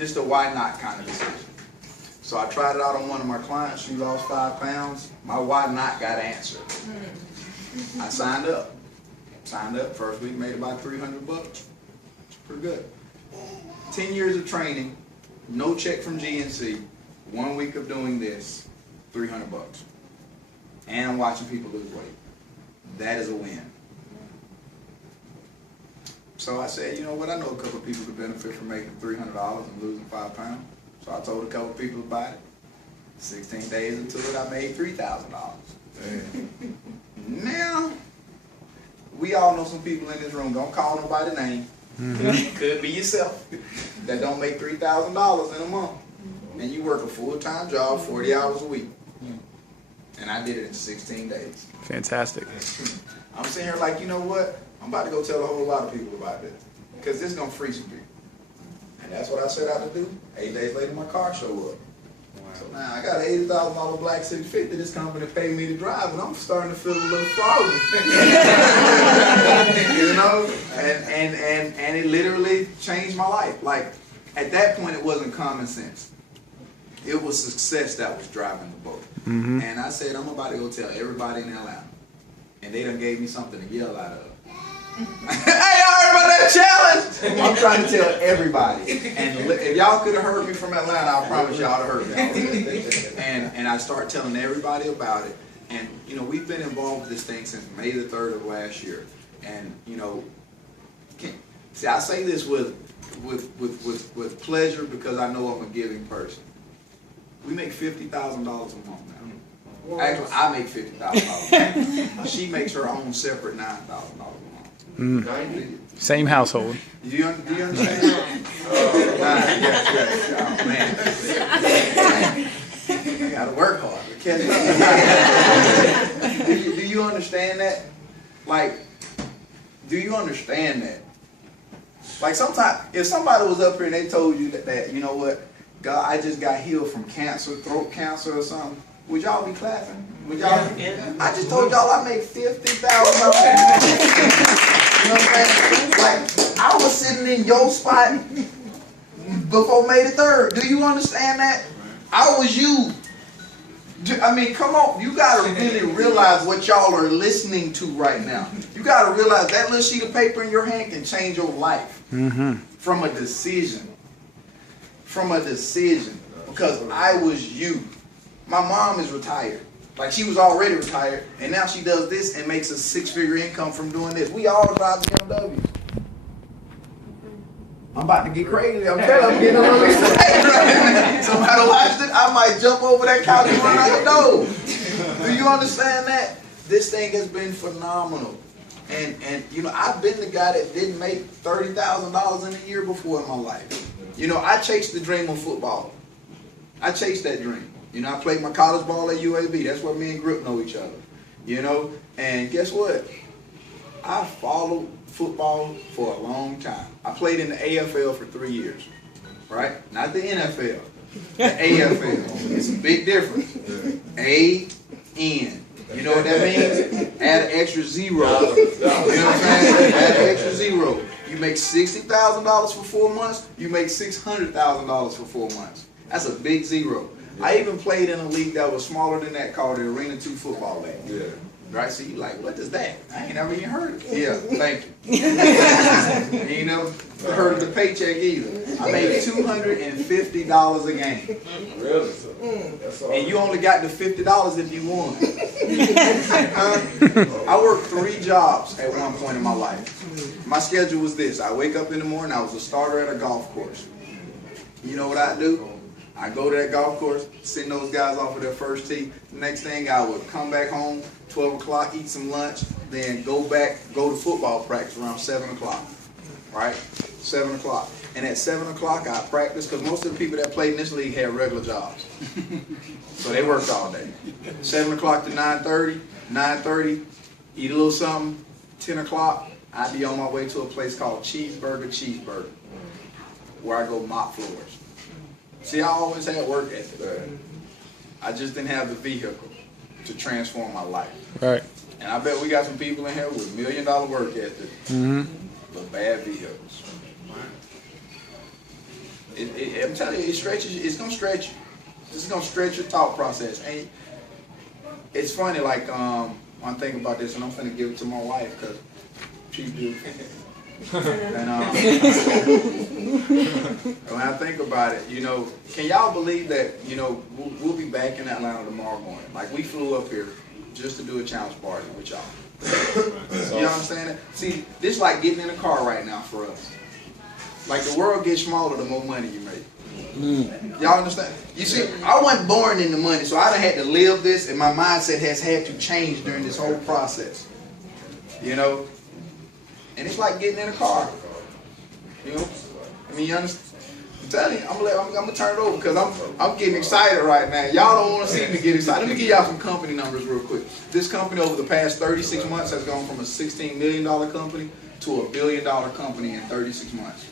just a why not kind of decision. So I tried it out on one of my clients. She lost 5 pounds. My why not got answered. I signed up. First week, made about $300. It's pretty good. 10 years of training, no check from GNC, 1 week of doing this, $300. And I'm watching people lose weight. That is a win. So I said, you know what, I know a couple of people could benefit from making $300 and losing 5 pounds. So I told a couple of people about it. 16 days into it, I made $3,000. Now, we all know some people in this room, don't call nobody name. Could be yourself, that don't make $3,000 in a month. And you work a full-time job, 40 hours a week. And I did it in 16 days. Fantastic. I'm sitting here like, you know what? I'm about to go tell a whole lot of people about this. Because this is going to free some people. And that's what I set out to do. 8 days later, my car showed up. So now I got an $80,000 black 650 this company paid me to drive, and I'm starting to feel a little froggy. You know? And it literally changed my life. Like, at that point, it wasn't common sense. It was success that was driving the boat. And I said, I'm about to go tell everybody in Atlanta. And they done gave me something to yell out of. Hey, y'all heard about that challenge? I'm trying to tell everybody. And if y'all could have heard me from Atlanta, I promise y'all to heard me. And I start telling everybody about it. And, you know, we've been involved with this thing since May the 3rd of last year. And, you know, see, I say this with pleasure because I know I'm a giving person. We make $50,000 a month now. Actually, I make $50,000. She makes her own separate $9,000 a month. Same household. Do you understand? Oh, man. I gotta work hard. Do you understand that? Like, do you understand that? Like, sometimes, if somebody was up here and they told you that you know what, God, I just got healed from cancer, throat cancer or something, would y'all be clapping? Would y'all? I just told y'all I make $50,000. You know what I'm saying? Like, I was sitting in your spot before May the 3rd. Do you understand that? I was you. I mean, come on. You got to really realize what y'all are listening to right now. You got to realize that little sheet of paper in your hand can change your life from a decision. From a decision. Because I was you. My mom is retired. Like, she was already retired, and now she does this and makes a 6-figure income from doing this. We all drive BMWs. I'm about to get crazy. I'm telling you, I'm getting a little excited right now. Somebody watched it, I might jump over that couch and run out the door. Do you understand that? This thing has been phenomenal. And you know, I've been the guy that didn't make $30,000 in a year before in my life. You know, I chased the dream of football. I chased that dream. You know, I played my college ball at UAB. That's where me and Grip know each other. You know, and guess what? I followed football for a long time. I played in the AFL for 3 years, right? Not the NFL, the AFL. It's a big difference. A-N. You know what that means? Add an extra zero. You know what I'm saying? Add an extra zero. You make $60,000 for 4 months. You make $600,000 for 4 months. That's a big zero. I even played in a league that was smaller than that called the Arena 2 Football League. Yeah. Right? So you like, what is that? I ain't never even heard of it. Yeah, thank you. You ain't never heard of the paycheck either. I made $250 a game. Really? And you only got the $50 if you won. I worked 3 jobs at one point in my life. My schedule was this. I wake up in the morning, I was a starter at a golf course. You know what I do? I go to that golf course, send those guys off of their first tee. The next thing, I would come back home, 12 o'clock, eat some lunch, then go to football practice around 7 o'clock, right? 7 o'clock. And at 7 o'clock, I practiced, because most of the people that played in this league had regular jobs. So they worked all day. 7 o'clock to 9:30, 9:30, eat a little something, 10 o'clock, I'd be on my way to a place called Cheeseburger, where I go mop floors. See, I always had work ethic. I just didn't have the vehicle to transform my life. Right. And I bet we got some people in here with $1 million work ethic, but bad vehicles. I'm telling you, it stretches. It's gonna stretch you. It's gonna stretch your thought process. And it's funny, like I'm thinking about this, and I'm finna give it to my wife because she's beautiful. And when I think about it, you know, can y'all believe that, you know, we'll be back in Atlanta tomorrow morning? Like, we flew up here just to do a challenge party with y'all. You know what I'm saying? See, this is like getting in a car right now for us. Like, the world gets smaller the more money you make. Y'all understand? You see, I wasn't born in the money, so I done had to live this, and my mindset has had to change during this whole process. You know? And it's like getting in a car. You know? I mean, you understand? I'm telling you, I'm gonna turn it over because I'm getting excited right now. Y'all don't want to see me get excited. Let me give y'all some company numbers real quick. This company over the past 36 months has gone from a $16 million company to a $1 billion company in 36 months.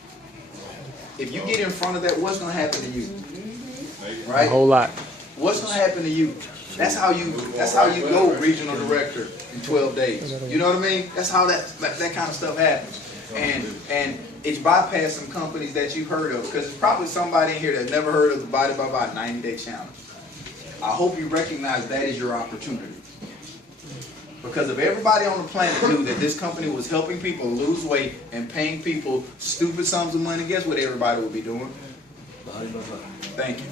If you get in front of that, what's gonna happen to you? Right? A whole lot. What's gonna happen to you? That's how you go regional director in 12 days. You know what I mean? That's how that kind of stuff happens. And it's bypassing companies that you've heard of, because there's probably somebody in here that's never heard of the Body by Body 90-day challenge. I hope you recognize that is your opportunity. Because if everybody on the planet knew that this company was helping people lose weight and paying people stupid sums of money, guess what everybody would be doing? Thank you.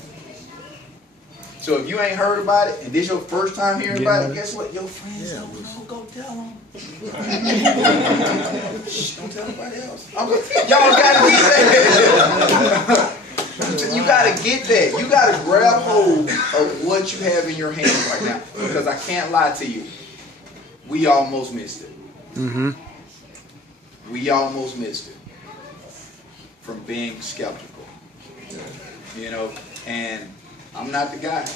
So if you ain't heard about it, and this your first time hearing about it, guess what? Your friends don't know. Go tell them. Shh, don't tell nobody else. Y'all gotta get that. You gotta get that. You gotta grab hold of what you have in your hands right now. Because I can't lie to you. We almost missed it. We almost missed it. From being skeptical. You know, and I'm not the guy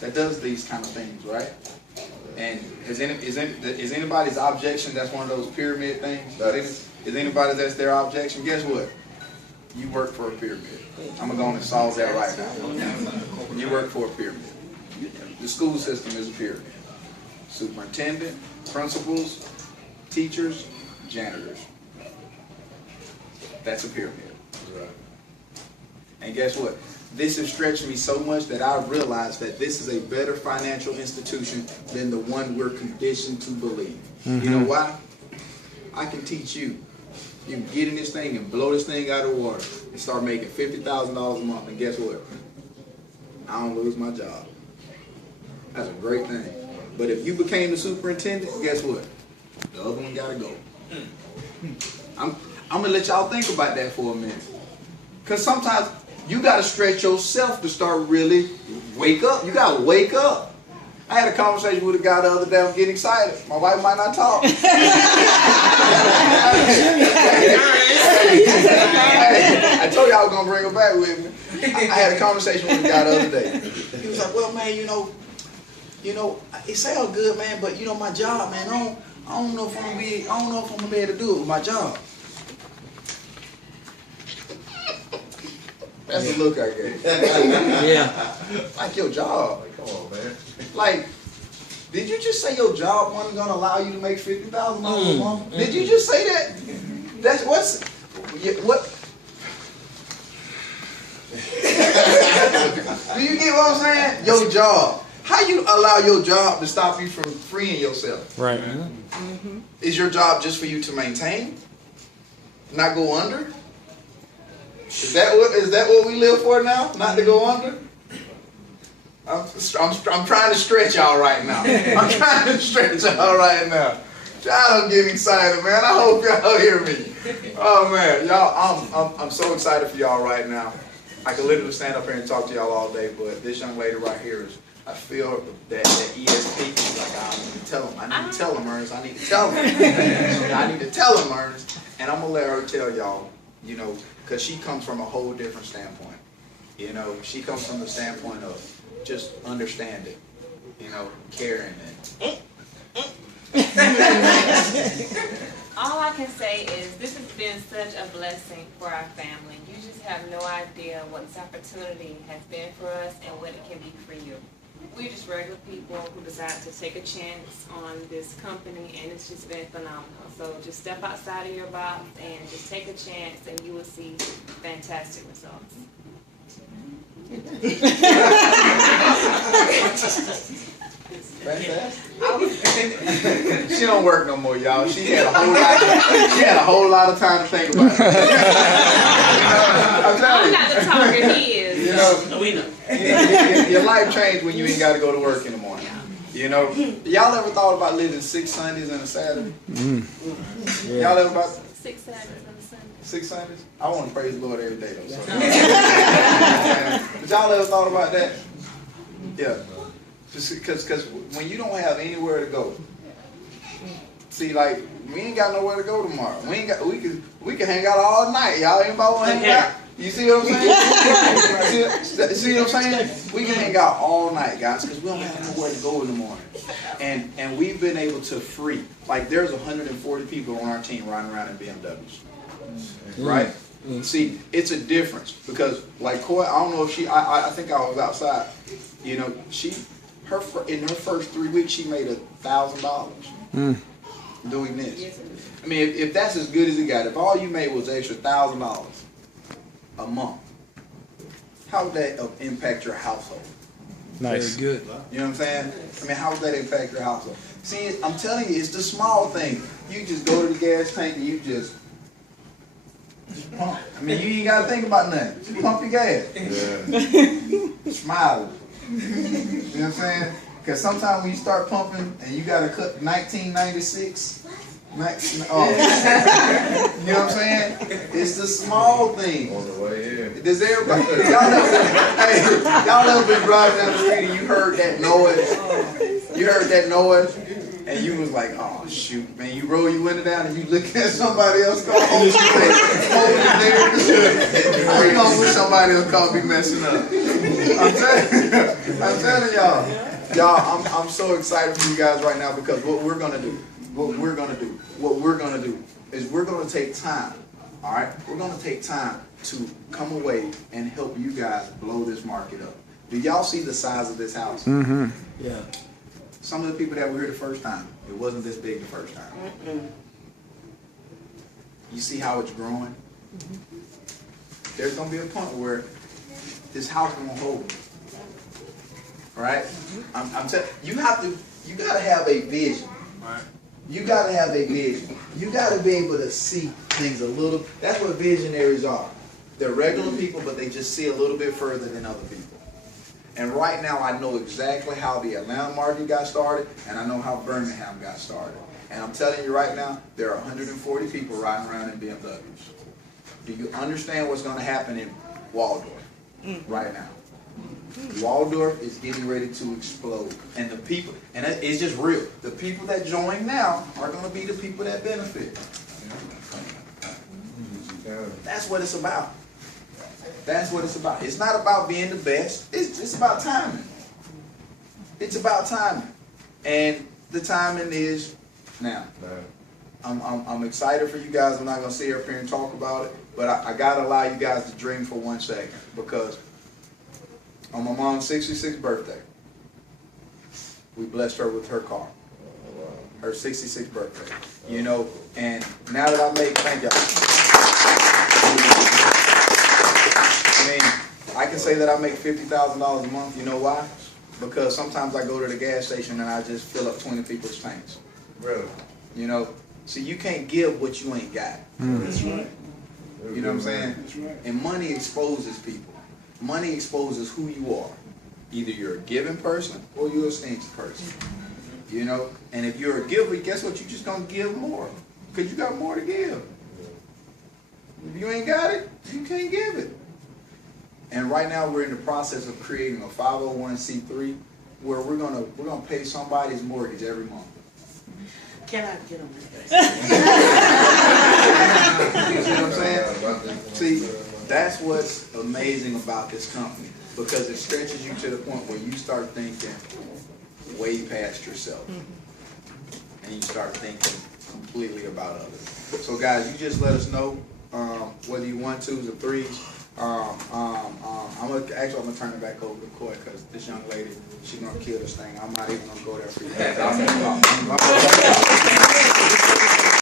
that does these kind of things, right? And is anybody's objection that's one of those pyramid things? Is anybody that's their objection? Guess what? You work for a pyramid. I'm going to go on and solve that right now. You work for a pyramid. The school system is a pyramid. Superintendent, principals, teachers, janitors. That's a pyramid. And guess what? This has stretched me so much that I realized that this is a better financial institution than the one we're conditioned to believe. You know why? I can teach you. You can get in this thing and blow this thing out of the water and start making $50,000 a month. And guess what? I don't lose my job. That's a great thing. But if you became the superintendent, guess what? The other one gotta go. I'm gonna let y'all think about that for a minute. Because sometimes you got to stretch yourself to start really wake up. You got to wake up. I had a conversation with a guy the other day. I'm getting excited. My wife might not talk. I told you I was going to bring her back with me. I had a conversation with a guy the other day. He was like, well, man, you know, it sounds good, man, but, you know, my job, man, I don't know if I'm going to be able to do it with my job. That's the look I gave. Yeah. Like your job. Come on, man. Like, did you just say your job wasn't gonna allow you to make $50,000 a month? Did you just say that? That's what? Do you get what I'm saying? Your job. How you allow your job to stop you from freeing yourself? Right. Is your job just for you to maintain? Not go under? Is that what we live for now? Not to go under? I'm trying to stretch y'all right now. I'm trying to stretch y'all right now. Y'all getting excited, man. I hope y'all hear me. Oh man, y'all, I'm so excited for y'all right now. I could literally stand up here and talk to y'all all day, but this young lady right here is, I feel that ESP is like, I need to tell him. I need to tell him, Ernest. I need to tell him. I need to tell him, Ernest. And I'm gonna let her tell y'all, you know, because she comes from a whole different standpoint. You know, she comes from the standpoint of just understanding, you know, caring. And all I can say is this has been such a blessing for our family. You just have no idea what this opportunity has been for us and what it can be for you. We're just regular people who decided to take a chance on this company, and it's just been phenomenal. So just step outside of your box and just take a chance, and you will see fantastic results. Fantastic. She don't work no more, y'all. She had a whole lot of time to think about it. I'm not the talker, he is. You know, we know. Your life changed when you ain't got to go to work in the morning. You know, y'all ever thought about living 6 Sundays and a Saturday? Y'all ever about 6 Saturdays and a Sunday. 6 Sundays? I want to praise the Lord every day though. So. But y'all ever thought about that? Yeah. Just because when you don't have anywhere to go, see, like we ain't got nowhere to go tomorrow. We can hang out all night. Y'all ain't about to hang out. You see what I'm saying? see what I'm saying? We can hang out all night, guys, because we don't have nowhere to go in the morning. And we've been able to free. Like there's 140 people on our team riding around in BMWs, right? See, it's a difference because like Coy, I don't know if I think I was outside. You know, in her first 3 weeks she made $1,000 doing this. I mean, if that's as good as it got, if all you made was extra $1,000 a month, how would that impact your household? Nice. Very good. You know what I'm saying? I mean, how would that impact your household? See, I'm telling you, it's the small thing. You just go to the gas tank and you just pump. I mean, you ain't got to think about nothing. Just pump your gas. Yeah. Smiling. You know what I'm saying? Because sometimes when you start pumping and you got to cut 1996, you know what I'm saying? It's the small thing. On the way in. Does everybody, y'all ever been driving down the street and you heard that noise? You heard that noise? And you was like, oh shoot, man, you roll your window down and you look at somebody else car. Oh, you know when somebody else car be messing up. I'm telling y'all. Y'all, I'm so excited for you guys right now because what we're gonna do is we're gonna take time. All right, we're gonna take time to come away and help you guys blow this market up. Do y'all see the size of this house? Mm-hmm. Yeah. Some of the people that were here the first time, it wasn't this big the first time. You see how it's growing? There's gonna be a point where this house won't hold it. All right? I'm telling you, you gotta have a vision. Right. You gotta have a vision. You gotta be able to see things a little. That's what visionaries are. They're regular people, but they just see a little bit further than other people. And right now, I know exactly how the Atlanta market got started, and I know how Birmingham got started. And I'm telling you right now, there are 140 people riding around in BMWs. Do you understand what's going to happen in Waldorf right now? Waldorf is getting ready to explode. And the people, and it's just real, the people that join now are going to be the people that benefit. That's what it's about. That's what it's about. It's not about being the best. It's just about timing. It's about timing. And the timing is now. I'm excited for you guys. I'm not going to sit up here and talk about it. But I got to allow you guys to dream for 1 second. Because on my mom's 66th birthday, we blessed her with her car. Her 66th birthday. You know, and now that I make, thank y'all. I mean, I can say that I make $50,000 a month. You know why? Because sometimes I go to the gas station and I just fill up 20 people's tanks. Really? You know, see, you can't give what you ain't got. That's right. You know what I'm saying? That's right. And money exposes people. Money exposes who you are. Either you're a giving person or you're a stingy person. You know? And if you're a giver, guess what? You're just going to give more. Because you got more to give. If you ain't got it, you can't give it. And right now we're in the process of creating a 501c3 where we're gonna pay somebody's mortgage every month. Can I get on this? You see what I'm saying? See, that's what's amazing about this company because it stretches you to the point where you start thinking way past yourself, and you start thinking completely about others. So guys, you just let us know whether you want 2s or 3s. I'm gonna turn it back over to Coy because this young lady, she's gonna kill this thing. I'm not even gonna go there for you.